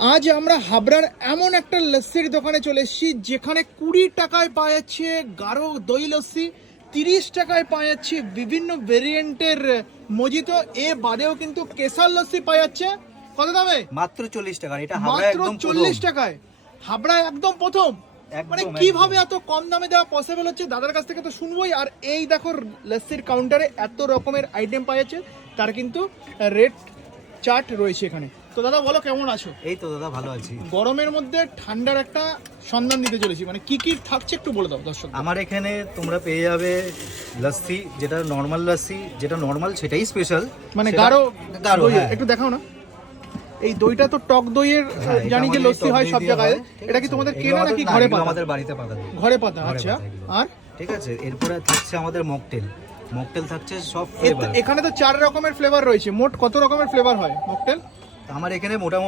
আজ আমরা হাবড়ার এমন একটা লস্যির দোকানে চলে এসেছি যেখানে 20 টাকায় পাওয়া যাচ্ছে গাঢ় দই লস্যি, 30 টাকায় পাওয়া যাচ্ছে বিভিন্ন ভেরিয়েন্টের মজিতো, এ বাদেও কিন্তু কেসার লস্যি পাওয়া যাচ্ছে। কত দামে? মাত্র 40 টাকা। এটা হাবড়া মাত্র একদম 40 টাকায় হাবড়ায় একদম প্রথম। মানে কিভাবে এত কম দামে দেওয়া পসিবল হচ্ছে দাদার কাছ থেকে তো শুনবোই। আর এই দেখো লস্যির কাউন্টারে এত রকমের আইটেম পাওয়া যাচ্ছে, তার কিন্তু রেট চার্ট রয়েছে এখানে। তো দাদা বলো কেমন আছো? এই তো দাদা ভালো আছি। গরমের মধ্যে ঠান্ডার একটা সন্ধান দিতে চলেছি, মানে কি কি থাকছে একটু বলে দাও দর্শক। আমার এখানে তোমরা পেয়ে যাবে লস্যি, যেটা নর্মাল লস্যি, যেটা নর্মাল সেটাই স্পেশাল, মানে গাঢ় গাঢ়, দই। হ্যাঁ। একটু দেখাও না। এই দইটা তো টক দইয়ের, হ্যাঁ, এটা জানি যে আমাদের লস্যি টক হয় দই সব দিয়ে জায়গায়। হয়, ঠিক এটা কি আছে? তোমাদের এগুলো কেনা আমাদের- নাকি না, ঘরে এগুলো পাতা? আমাদের বাড়িতে পাতা দিই। ঘরে পাতা, ঘরে আচ্ছা। পাতা এগুলো। আর ঠিক আছে, এরপরে থাকছে আমাদের মকটেল। মকটেল থাকছে সব ফ্লেভার। এখানে তো 4 রকমের ফ্লেভার রয়েছে। মোট কত রকমের ফ্লেভার হয় মকটেল? আমার এখানে মোটামুটি